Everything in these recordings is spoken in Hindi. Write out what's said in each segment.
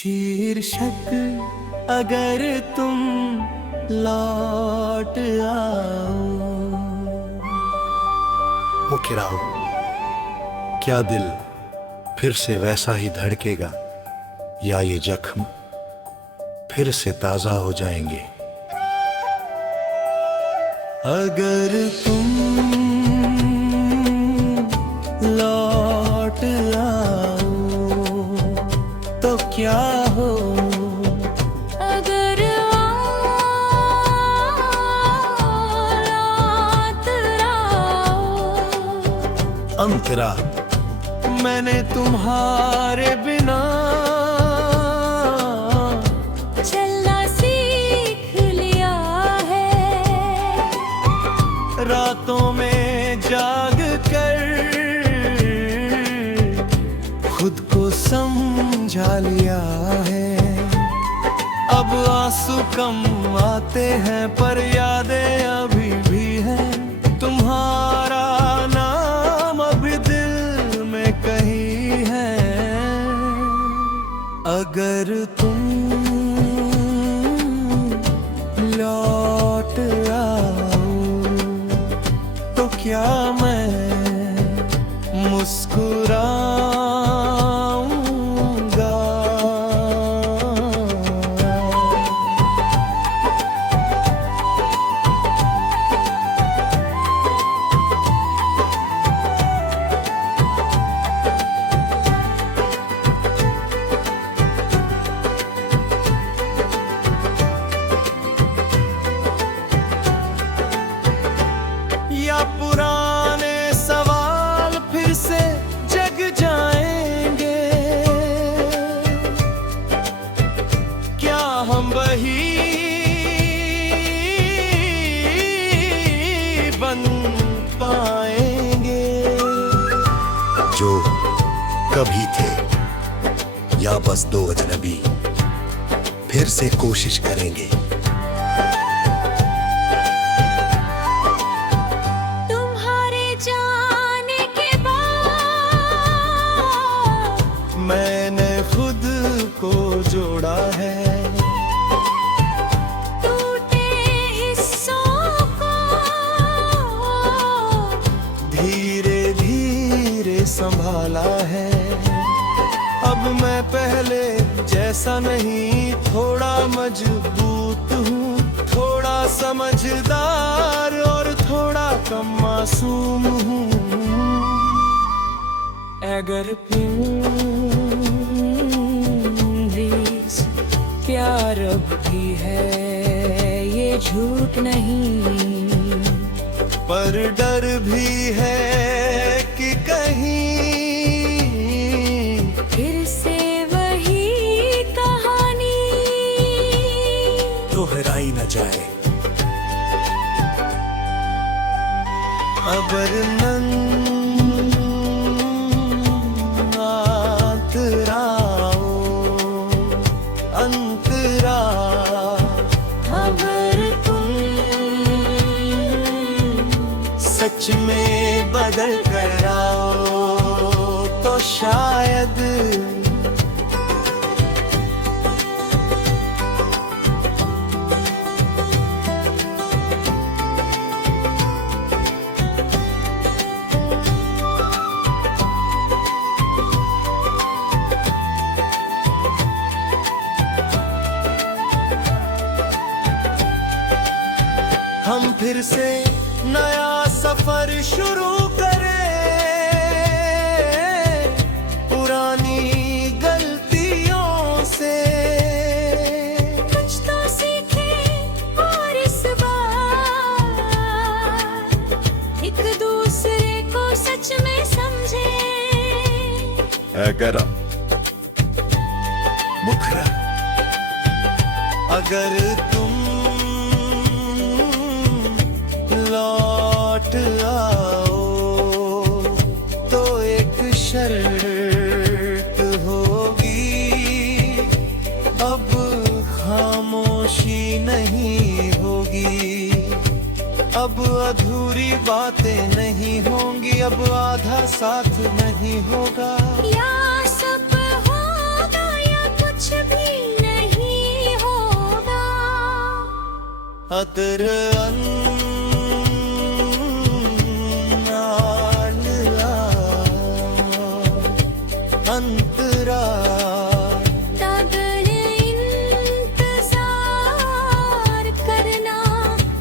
शीर्षक अगर तुम लौट आओ। मुखिराओ, क्या दिल फिर से वैसा ही धड़केगा या ये जख्म फिर से ताजा हो जाएंगे? अगर तुम लौट आओ तो क्या हो, अगर रात आओ। अंतरा मैंने तुम्हारे बिना चलना सीख लिया है। रातों में जाग कर खुद को समझा लिया है। अब आंसू कम आते हैं पर यादें अभी भी हैं। तुम्हारा नाम अभी दिल में कहीं है। अगर तुम लौट आओ तो क्या मैं मुस्कुराऊंगा। या पुराने सवाल फिर से जग जाएंगे। क्या हम वही बन पाएंगे जो कभी थे, या बस दो अजनबी फिर से कोशिश करेंगे? तुम्हारे जाने के बाद मैंने खुद को जोड़ा है। टूटे हिस्सों को धीरे धीरे संभाला है। अब मैं पहले जैसा नहीं, थोड़ा मजबूत हूँ, थोड़ा समझदार और थोड़ा कम मासूम हूँ। अगर भी प्यार अब भी है, ये झूठ नहीं, पर डर भी है कि कहीं फिर से वही कहानी दोहराई न जाए। अबर अंतराओ अंतरा। अगर तुम सच में बदल कर आओ तो शायद हम फिर से नया सफर शुरू करें। पुरानी गलतियों से कुछ तो सीखे और इस बार एक दूसरे को सच में समझे। अगर मुखरा, अगर तुम लौट आओ तो एक शर्त होगी। अब खामोशी नहीं होगी, अब अधूरी बातें नहीं होंगी, अब आधा साथ नहीं होगा। या सब होगा या कुछ भी अतर अंतरा तगर इंतजार करना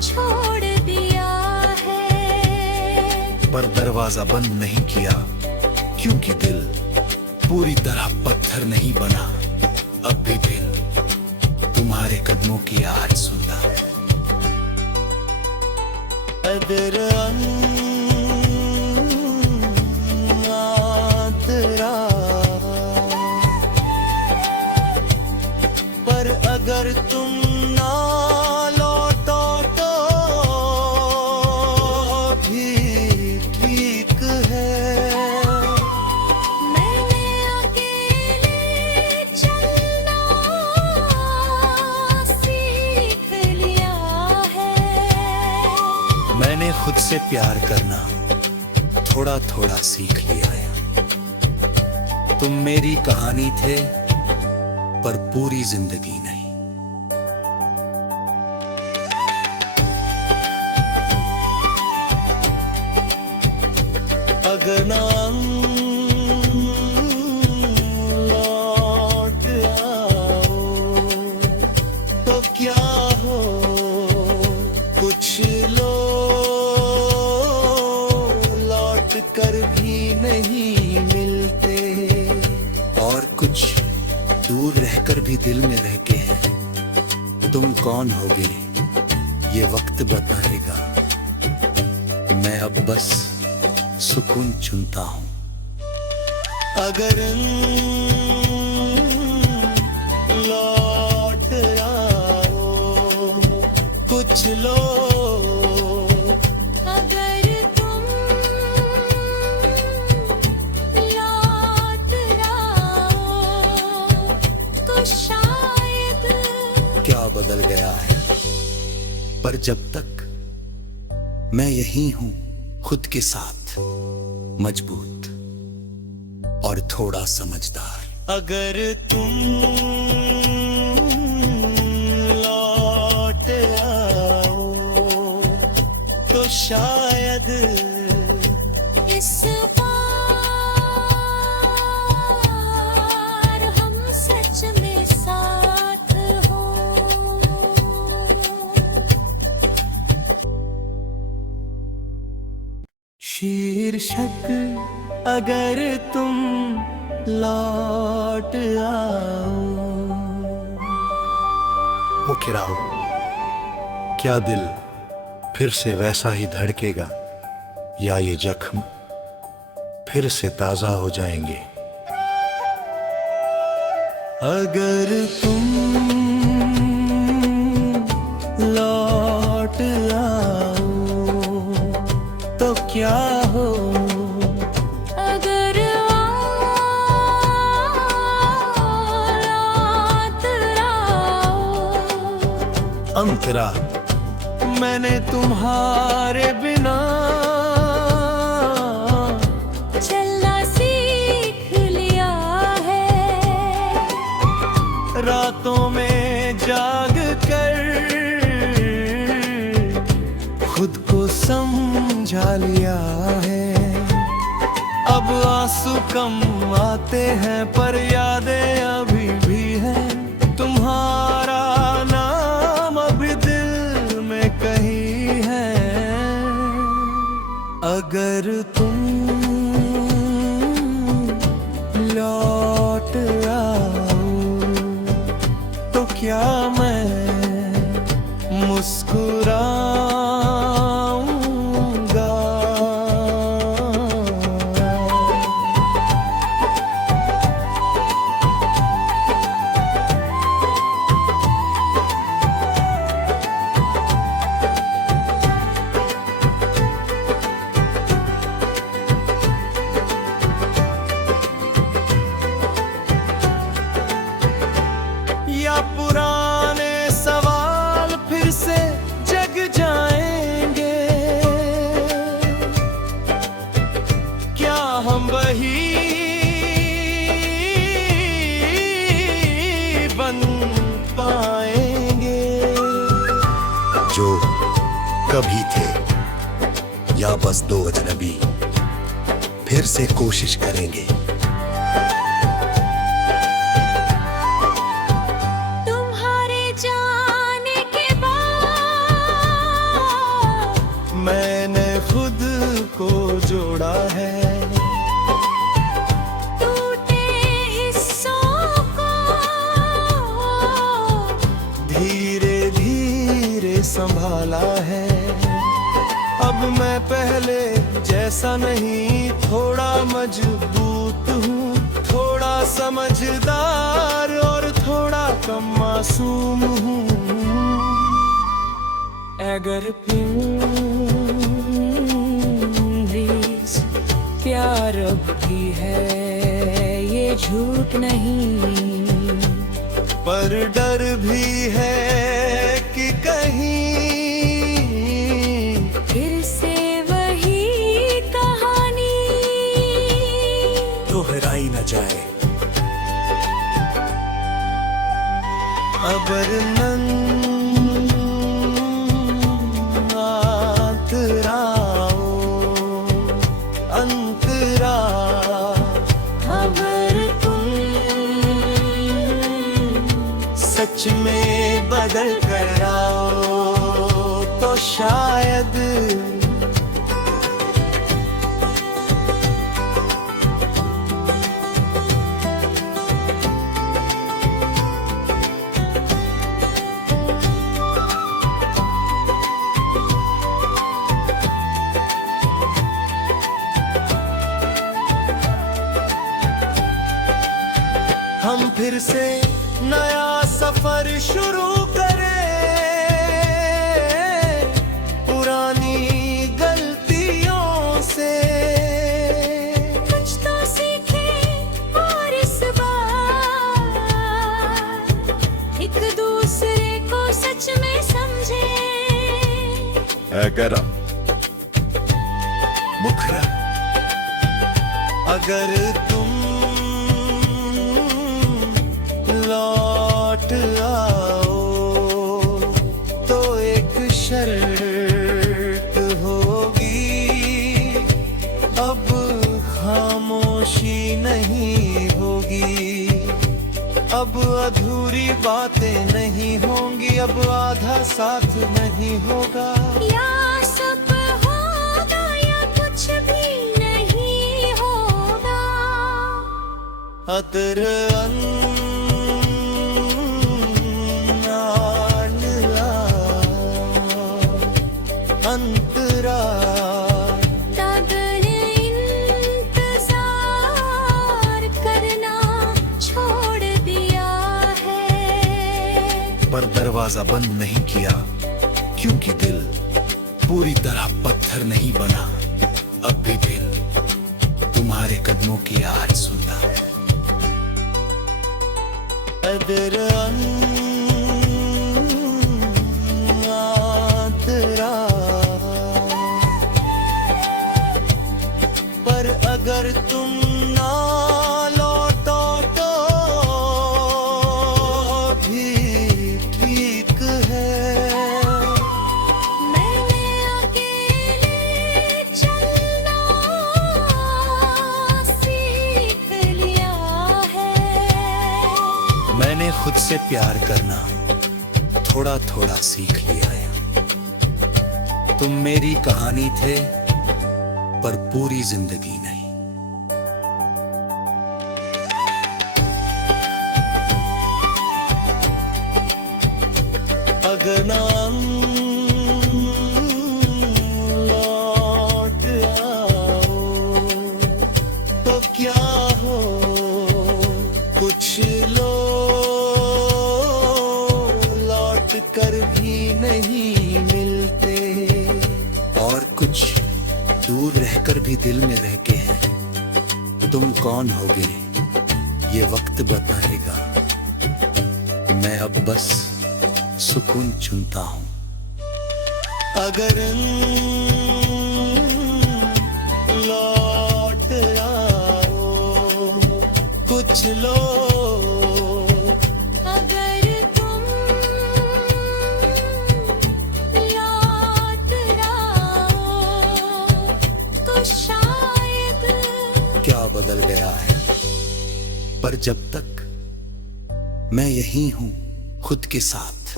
छोड़ दिया है। पर दरवाजा बंद नहीं किया, क्योंकि दिल पूरी तरह पत्थर नहीं बना। अब भी दिल तुम्हारे कदमों की आवाज सुनता है। अदर अंतरा पर अगर तुम ना लौटो तो भी ठीक है। मैंने अकेले चलना सीख लिया है। मैंने खुद से प्यार करना थोड़ा थोड़ा सीख लिया है। तुम मेरी कहानी थे, पर पूरी जिंदगी नहीं। अगर नाम लौट आओ तो क्या हो, कुछ लोग लौट कर भी नहीं मिलते, और कुछ दूर रहकर भी दिल में रह के हैं। तुम कौन होगे ये वक्त बताएगा। मैं अब बस सुकून चुनता हूँ। अगर लौट आओ कुछ लोग, अगर तुम लौट आओ तो शायद क्या बदल गया है, पर जब तक मैं यही हूँ खुद के साथ, मजबूत और थोड़ा समझदार। अगर तुम लौट आओ तो शायद इस बार हम सच में साथ हो। शीर्षक अगर तुम लौट आओ। मुखिर आओ, क्या दिल फिर से वैसा ही धड़केगा, या ये जख्म फिर से ताजा हो जाएंगे। अगर तुम लौट आओ तो क्या हो, अगर लौट आओ अंतरा मैंने तुम्हारे बिना चलना सीख लिया है। रातों में जाग कर खुद को समझा लिया है। अब आंसू कम आते हैं पर यादें अभी भी हैं। तुम्हारा नाम अभी दिल में कहीं है। अगर तुम लौट आओ तो क्या मैं मुस्कुराऊंगा। या पुराने कभी थे या बस दो अजनबी फिर से कोशिश करेंगे। तुम्हारे जाने के बाद मैंने खुद को जोड़ा है, टूटे हिस्सों को धीरे धीरे संभाला है। अब मैं पहले जैसा नहीं, थोड़ा मजबूत हूँ, थोड़ा समझदार और थोड़ा कम मासूम हूँ। अगर प्लीज प्यार अब भी है, ये झूठ नहीं, पर डर भी है कि कहीं फिर से वही कहानी दोहराई न जाए। अबर अंतराओ अंतरा। खबर तुम सच में बदल कर आओ तो शायद हम फिर से नया सफर शुरू करें, पुरानी गलतियों से कुछ तो सीखे और इस बार एक दूसरे को सच में समझे। अगर मुखरा अगर तुम लौट आओ तो एक शर्त होगी, अब खामोशी नहीं होगी, अब अधूरी बातें नहीं होंगी, अब आधा साथ नहीं होगा। या सब होगा या कुछ भी नहीं होगा। अतर अंतरा तगर इंतजार करना छोड़ दिया है। पर दरवाजा बंद नहीं किया, क्योंकि दिल पूरी तरह पत्थर नहीं बना। अब भी दिल तुम्हारे कदमों की आवाज सुनता। अदर पर अगर तुम ना लौटो तो भी ठीक है। मैंने अकेले चलना सीख लिया है। मैंने खुद से प्यार करना थोड़ा थोड़ा सीख लिया है। तुम मेरी कहानी थे पर पूरी जिंदगी नहीं। अगर नाम लौट आओ तो क्या हो, कुछ लोग लौट कर भी नहीं मिलते, और कुछ दूर रहकर भी दिल में रह के हैं। तुम कौन होगे ये वक्त बताएगा। मैं अब बस सुकून चुनता हूँ। अगर लौट आओ कुछ लोग, अगर तुम लौट जब तक मैं यही हूं खुद के साथ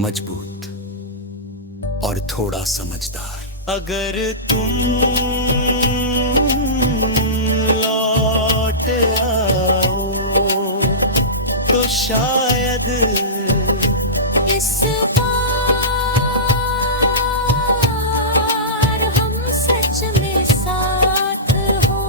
मजबूत और थोड़ा समझदार। अगर तुम लौट आओ तो शायद इस बार हम सच में साथ हो।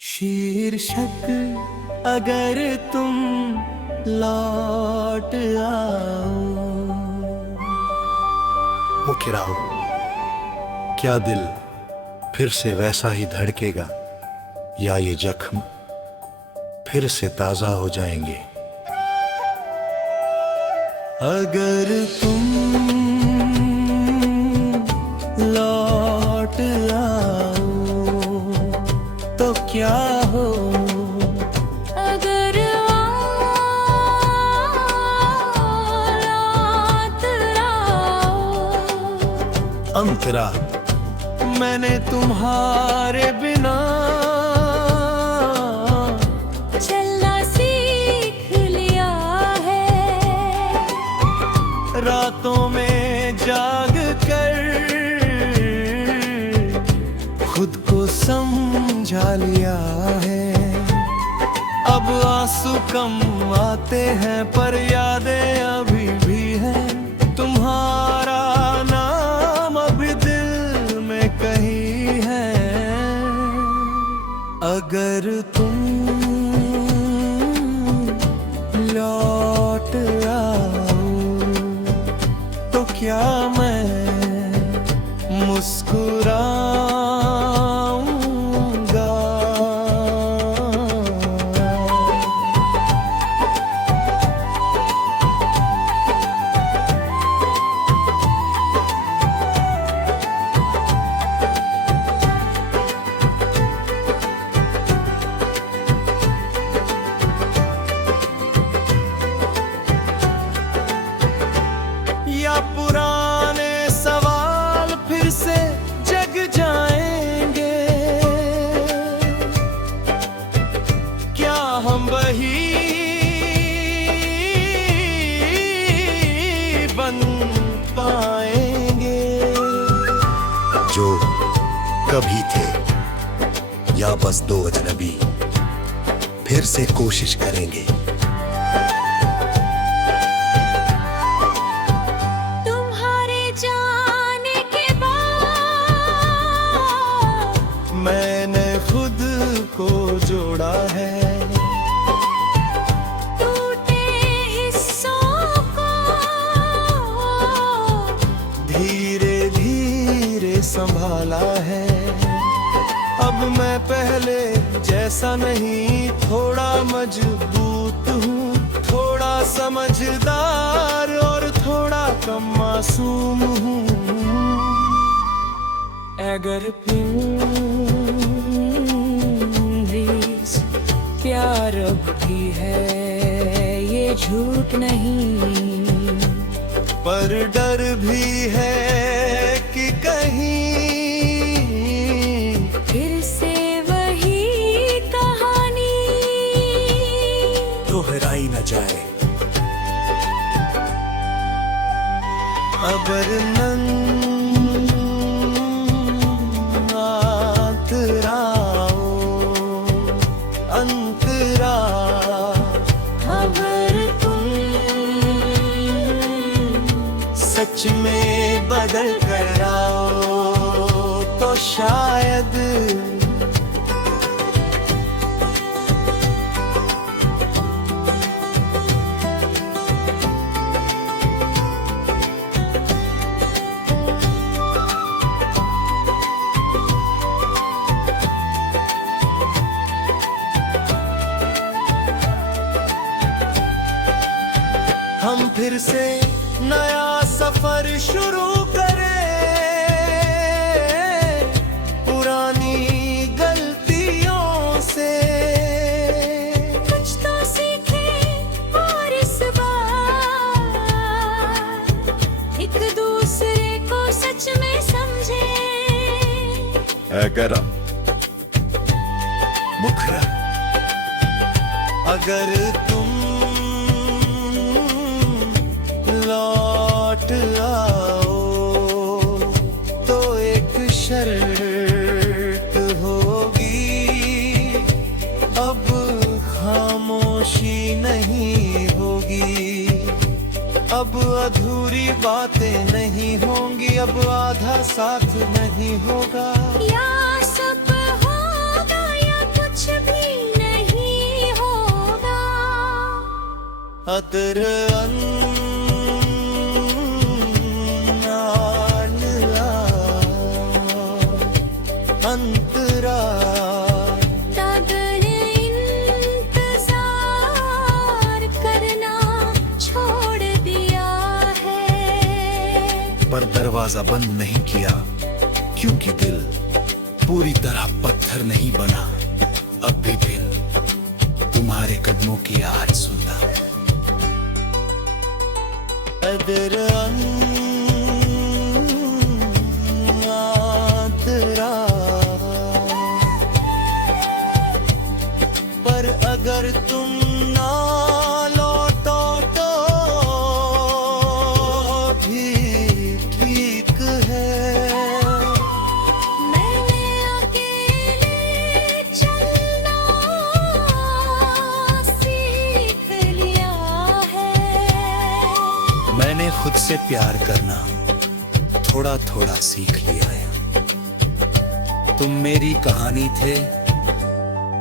शीर्षक अगर तुम लौट आओ। मुखिर आओ, क्या दिल फिर से वैसा ही धड़केगा या ये जख्म फिर से ताजा हो जाएंगे? अगर तुम लौट आओ तो क्या हो। अगर रात आओ, अंतरा मैंने तुम्हारे बिना चलना सीख लिया है। रातों में जाग कर खुद को समझा लिया है। अब आंसू कम आते हैं पर यादें अभी भी हैं। तुम्हारा नाम अभी दिल में कहीं है। अगर तुम लौट आओ तो क्या मैं मुस्कुराऊंगा। या पुराने सवाल फिर से जग जाएंगे। क्या हम वही बन पाएंगे जो कभी थे, या बस दो अजनबी फिर से कोशिश करेंगे? तुम्हारे जाने के बाद मैंने खुद को जोड़ा है। टूटे हिस्सों को धीरे धीरे संभाला है। अब मैं पहले जैसा नहीं, थोड़ा मजबूत हूँ, थोड़ा समझदार और थोड़ा कम मासूम हूँ। अगर प्लीज प्यार अब भी है, ये झूठ नहीं, पर डर भी है कि कहीं फिर से वही कहानी दोहराई न जाए। अबर अंतराओ अंतरा। खबर तुम सच में बदल कर आओ तो शायद हम फिर से नया सफर शुरू करें। पुरानी गलतियों से कुछ तो सीखे और इस बार एक दूसरे को सच में समझे। मुखरा मुखरा अगर तुम लौट आओ तो एक शर्त होगी, अब खामोशी नहीं होगी, अब अधूरी बातें नहीं होंगी, अब आधा साथ नहीं होगा। या सब होगा या कुछ भी नहीं होगा। अदर अंतरा तगर इंतजार करना छोड़ दिया है। पर दरवाजा बंद नहीं किया, क्योंकि दिल पूरी तरह पत्थर नहीं बना। अब भी दिल तुम्हारे कदमों की आवाज सुनता। अदर पर अगर तुम ना लौटो तो भी ठीक है। मैंने अकेले चलना सीख लिया है। मैंने खुद से प्यार करना थोड़ा थोड़ा सीख लिया है। तुम मेरी कहानी थे,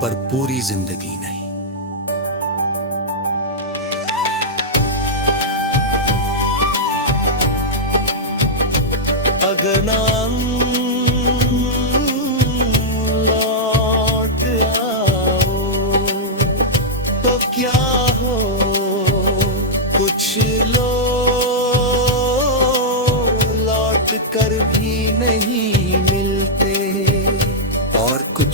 पर पूरी जिंदगी नहीं। अगर नाम लौट आओ तो क्या हो, कुछ लोग लौट कर भी नहीं मिलते, और कुछ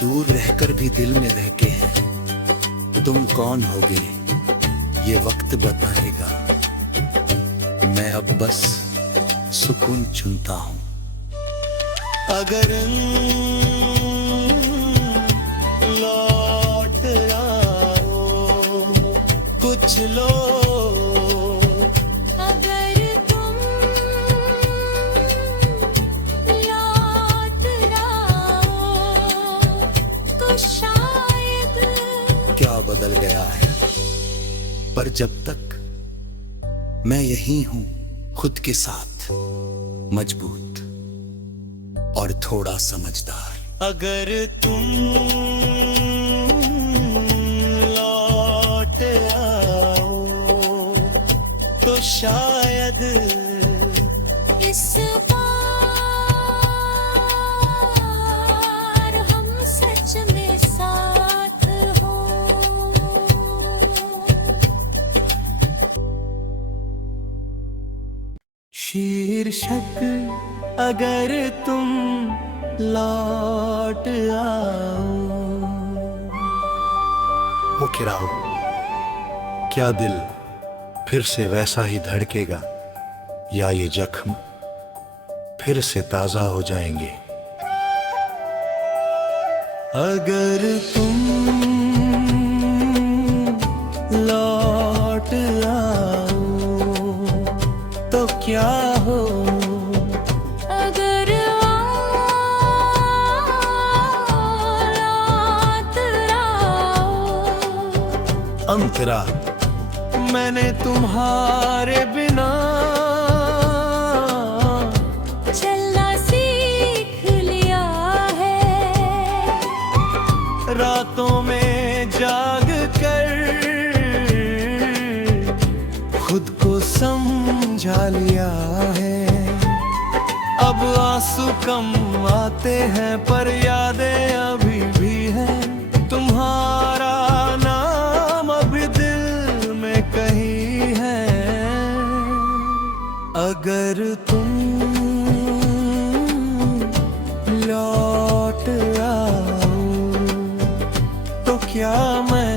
दूर रहकर भी दिल में रह के हैं। तुम कौन होगे ये वक्त बताएगा। मैं अब बस सुकून चुनता हूँ। अगर लौट आओ कुछ लोग, अगर तुम लौट आओ तो शायद क्या बदल गया है, पर जब तक मैं यही हूँ खुद के साथ, मजबूत और थोड़ा समझदार। अगर तुम लौट आओ तो शायद इस बार हम सच में साथ हो। शीर्षक अगर तुम लौट आओ। मुखरा क्या दिल फिर से वैसा ही धड़केगा, या ये जख्म फिर से ताजा हो जाएंगे। अगर तुम लौट आओ तो क्या हो, अगर लौट आओ अंतरा मैंने तुम्हारे बिना चलना सीख लिया है। रातों में जाग कर खुद को समझा लिया है। अब आंसू कम आते हैं पर यादें अभी भी हैं। तुम्हारा नाम अभी दिल में कहीं है। अगर तुम लौट आओ तो क्या मैं